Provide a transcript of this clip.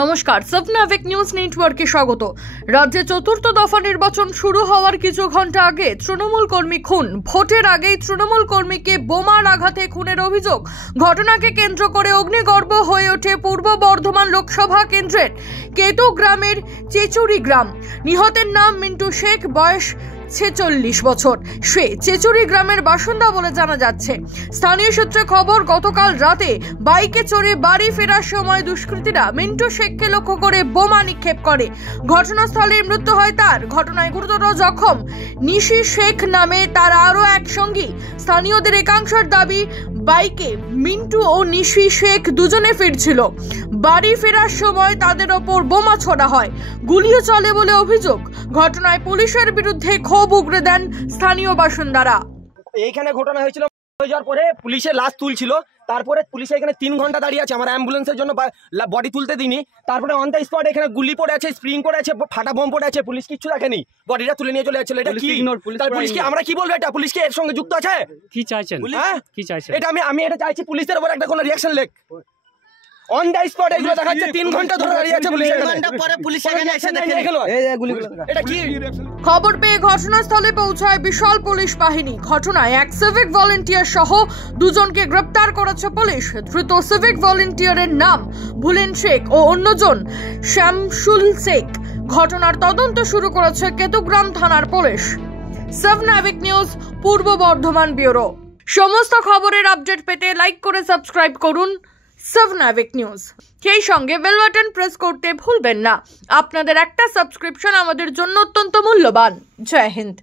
নমস্কার, সবনাভিক নিউজ নেটওয়ার্কে স্বাগত। রাজ্যে চতুর্থ দফা নির্বাচন শুরু হওয়ার কিছু ঘন্টা আগে তৃণমূল কর্মী খুন। ভোটের আগেই তৃণমূল কর্মীকে বোমার আঘাতে খুনের অভিযোগ। ঘটনাকে কেন্দ্র করে অগ্নিগর্ভ হয়ে ওঠে পূর্ব বর্ধমান লোকসভা কেন্দ্রের কেতু গ্রামের চেচুরি গ্রাম। নিহতের নাম মিন্টু শেখ, বয়স 46 বছর। সে চেচুরি গ্রামের বাসিন্দা বলে জানা যাচ্ছে। স্থানীয় সূত্রে খবর, গতকাল রাতে বাইকে চড়ে বাড়ি ফেরার সময় দুষ্কৃতীরা মিন্টু শেখকে লক্ষ্য করে বোমা নিক্ষেপ করে। ঘটনাস্থলে মৃত্যু হয় তার। ঘটনায় গুরুতর জখম নিশি শেখ নামে তার আরও এক সঙ্গী। স্থানীয়দের একাংশের দাবি, বাইকে মিন্টু ও নিশি শেখ দুজনে ফিরছিল। বাড়ি ফেরার সময় তাদের ওপর বোমা ছোড়া হয়, গুলিও চলে বলে অভিযোগ। ঘটনায় পুলিশের বিরুদ্ধে ক্ষোভ উগরে দেন স্থানীয় বাসিন্দারা। এইখানে ঘটনা হয়েছিল, হয়ে যাওয়ার পরে পুলিশের লাশ তুলছিল। তারপরে পুলিশ এখানে 3 ঘন্টা দাঁড়িয়ে আছে, আমার অ্যাম্বুলেন্সের জন্য বডি তুলতে দিনি। তারপরে অন দ্য স্পট এখানে গুলি পড়ে আছে, স্প্রিং পড়ে আছে, ফাটা বোম পড়ে আছে। পুলিশ কিচ্ছু দেখেনি, বডিটা তুলে নিয়ে চলে যাচ্ছিল। এটা কি পুলিশকে আমরা কি বলবো? এটা পুলিশকে এর সঙ্গে যুক্ত আছে? কি চাইছেন? কি চাইছেন? এটা আমি এটা চাইছি, পুলিশের উপর একটা কোনো রিঅ্যাকশন লেখ। অন দ্য স্পট এগুলো দেখাচ্ছে 3 ঘন্টা ধরে দাঁড়িয়ে আছে পুলিশ। 1 ঘন্টা পরে পুলিশ এখানে এসে দেখে গেল এই গুলিগুলো। এটা কি? খবর পেয়ে ঘটনাস্থলে পৌঁছায় বিশাল পুলিশ বাহিনী। ঘটনায় এক সিভিক ভলান্টিয়ার সহ দুজনকে গ্রেপ্তার করেছে পুলিশ। ধৃত সিভিক ভলান্টিয়ারের নাম ভুলেন শেখ ও অন্যজন শামসুল শেখ। ঘটনার তদন্ত শুরু করেছে কেতুগ্রাম থানার পুলিশ। সবনাভিক নিউজ, পূর্ব বর্ধমান ব্যুরো। সমস্ত খবরের আপডেট পেতে লাইক করে সাবস্ক্রাইব করুন সবনাভিক নিউজ। সেই সঙ্গে বেল বাটন প্রেস করতে ভুলবেন না। আপনাদের একটা সাবস্ক্রিপশন আমাদের জন্য অত্যন্ত মূল্যবান। জয় হিন্দ।